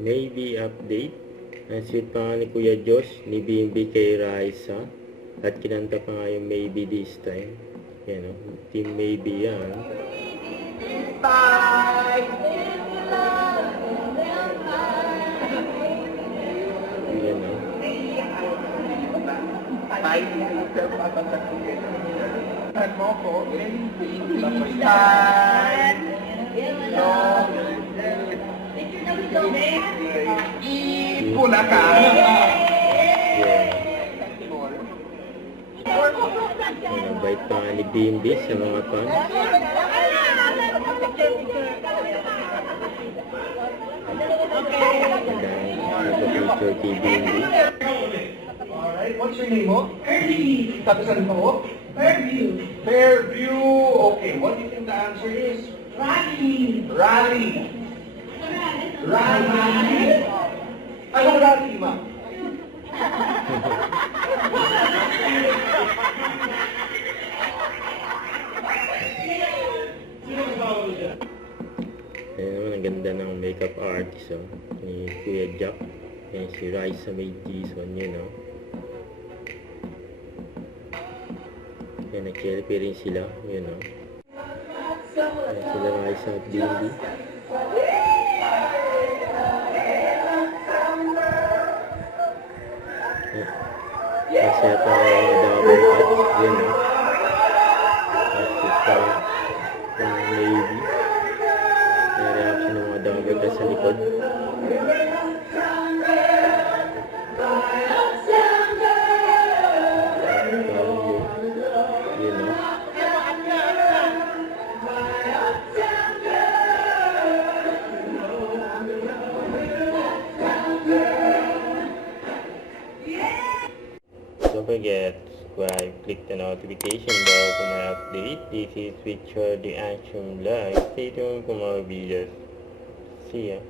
Maybe update. Ang sweet pa nga ni Kuya Josh, ni Bimby kay Raisa. At kinanta pa nga yung Maybe this time. Yan o, Team Maybe yan. Bye! Yan o. Bye! Ano ko? Bye! Ipula ka! Yeah. Bait pa nga ni Bimby sa mga fans. Nag-picture kay Bimby. Alright, what's your name mo? Fairview. Tapos ano pa mo? Fairview. Fairview. Okay, what do you think the answer is? Rally. Rally. Rally. Anong rally, ma? Ayan naman, ang ganda ng makeup artist ni Kuya Jack. Ayan si Raisa May Jason, yun o. Ayan, nag-selfie rin sila, yun o. Ayan sila Raisa at Bimby. Masaya pa yung double cuts, yun o. Tapos ito, yung Navy. May reaction ng mga double cuts sa likod. Yun o. Don't forget to subscribe, click the notification bell for my update. This is Richard the Action Live. Stay tuned for more videos. See ya.